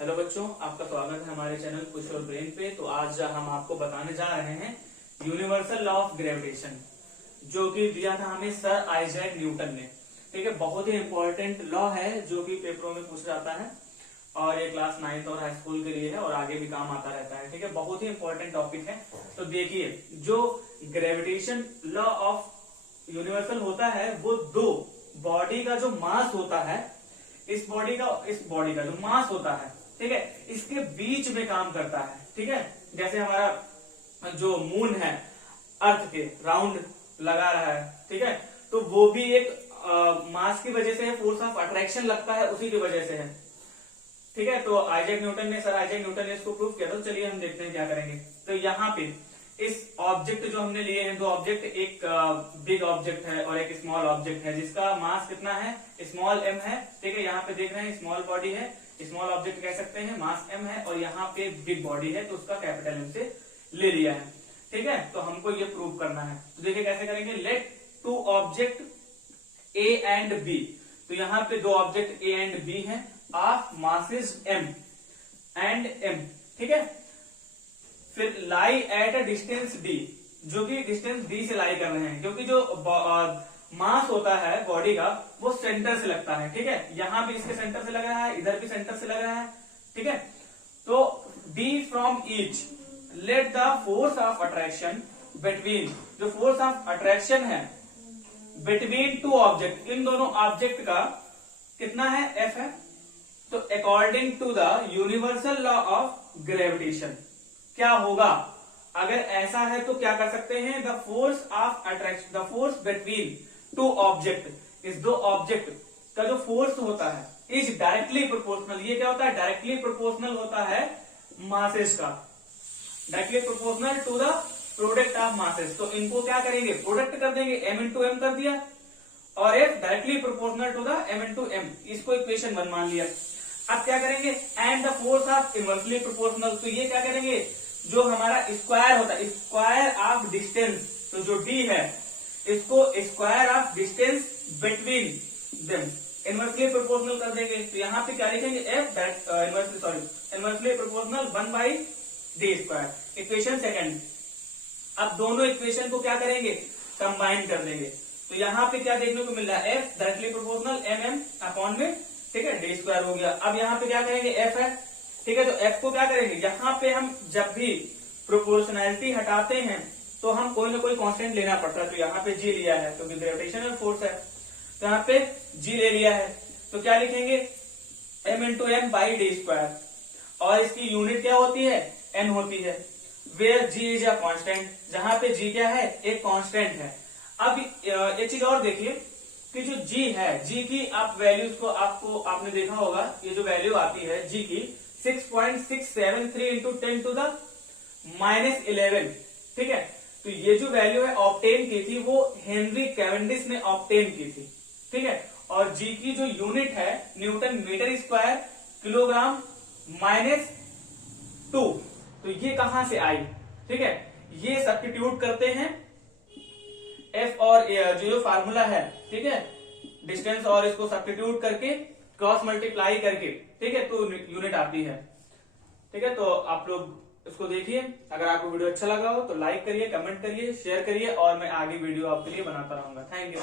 Hello बच्चों, आपका स्वागत है हमारे चैनल कुछ और ब्रेन पे। तो आज हम आपको बताने जा रहे हैं यूनिवर्सल लॉ ऑफ ग्रेविटेशन, जो कि दिया था हमें सर आइजैक न्यूटन ने। ठीक है, बहुत ही इंपॉर्टेंट लॉ है जो कि पेपरों में पूछा जाता है और ये क्लास 9th और हाई स्कूल के लिए है और आगे भी काम आता रहता है। ठीक है, बहुत ही इंपॉर्टेंट टॉपिक है। तो देखिए, जो ग्रेविटेशन लॉ ऑफ यूनिवर्सल होता है वो दो बॉडी का जो मास होता है, इस बॉडी का जो मास होता है, ठीक है, इसके बीच में काम करता है। ठीक है, जैसे हमारा जो मून है अर्थ के राउंड लगा रहा है, ठीक है, तो वो भी एक मास की वजह से है, फोर्स ऑफ अट्रैक्शन लगता है उसी की वजह से है। ठीक है, तो सर आइजैक न्यूटन ने इसको प्रूव किया था। तो चलिए हम देखते हैं क्या करेंगे। तो यहाँ पे इस ऑब्जेक्ट जो हमने लिए हैं, दो ऑब्जेक्ट, एक बिग ऑब्जेक्ट है और एक स्मॉल ऑब्जेक्ट है जिसका मास कितना है, स्मॉल m है। ठीक है, यहाँ पे देख रहे हैं स्मॉल बॉडी है, स्मॉल ऑब्जेक्ट कह सकते हैं, मास m है, और यहाँ पे बिग बॉडी है तो उसका कैपिटल M से ले लिया है। ठीक है, तो हमको ये प्रूव करना है। तो देखिए कैसे करेंगे। Let two object A and B, तो यहाँ पे दो ऑब्जेक्ट A एंड B हैं of masses M and M। ठीक है, फिर lie at a distance D, जो कि डिस्टेंस D से लाई कर रहे हैं, क्योंकि जो मास होता है बॉडी का वो सेंटर से लगता है। ठीक है, यहां भी इसके सेंटर से लग रहा है, इधर भी सेंटर से लग रहा है। ठीक है, तो D from each let the force of attraction between, जो फोर्स ऑफ अट्रैक्शन है बिटवीन टू ऑब्जेक्ट, इन दोनों ऑब्जेक्ट का कितना है, F है। तो according to the universal law of gravitation क्या होगा अगर ऐसा है, तो क्या कर सकते हैं, the force of attraction, the force between two object, इस दो ऑब्जेक्ट का जो फोर्स होता है इज डायरेक्टली प्रोपोर्शनल। ये क्या होता है, डायरेक्टली प्रोपोर्शनल होता है मासेस का, directly proportional to the product of masses. तो इनको क्या करेंगे, प्रोडक्ट कर देंगे, m इंटू एम कर दिया, और F directly proportional to the m into M, इसको इक्वेशन 1 मान लिया। अब क्या करेंगे, and the force of inversely proportional, तो ये क्या करेंगे, जो हमारा स्क्वायर होता है, स्क्वायर ऑफ डिस्टेंस, तो जो D है इसको square of distance between them inversely proportional कर देंगे। तो यहाँ पे क्या लिखेंगे, F inversely proportional 1 by D square, equation second. अब दोनों इक्वेशन को क्या करेंगे, कंबाइन कर देंगे। तो यहाँ पे क्या देखने को मिल रहा है, F directly proportional mm upon में, ठीक है, D स्क्वायर हो गया। अब यहाँ पे क्या करेंगे, F है, ठीक है, तो F को क्या करेंगे, यहाँ पे हम जब भी प्रोपोर्शनैलिटी हटाते हैं तो हम कोई ना कोई कांस्टेंट लेना पड़ता है। तो यहाँ पे G लिया है क्योंकि ग्रेविटेशनल फोर्स है, तो यहाँ पे G ले लिया है। तो क्या लिखेंगे, m into M by D square, और इसकी यूनिट क्या होती है, n होती है। Where G is a constant, जहां पे G क्या है, एक कांस्टेंट है। अब एक चीज और देखिए कि जो G है, G की आप वैल्यूज को आपने देखा होगा, ये जो वैल्यू आती है G की 6.673 इंटू 10 टू द -11। ठीक है, तो ये जो वैल्यू है ऑब्टेन की थी वो हेनरी कैवेंडिश ने ऑब्टेन की थी। ठीक है, और G की जो यूनिट है न्यूटन मीटर स्क्वायर किलोग्राम -2, तो ये कहां से आई। ठीक है, ये सब्स्टिट्यूट करते हैं F और जो फार्मूला है, ठीक है, डिस्टेंस, और इसको सब्स्टिट्यूट करके क्रॉस मल्टीप्लाई करके, ठीक है, तो यूनिट आती है। ठीक है, तो आप लोग इसको देखिए। अगर आपको वीडियो अच्छा लगा हो तो लाइक करिए, कमेंट करिए, शेयर करिए, और मैं आगे वीडियो आपके लिए बनाता रहूंगा। Thank you.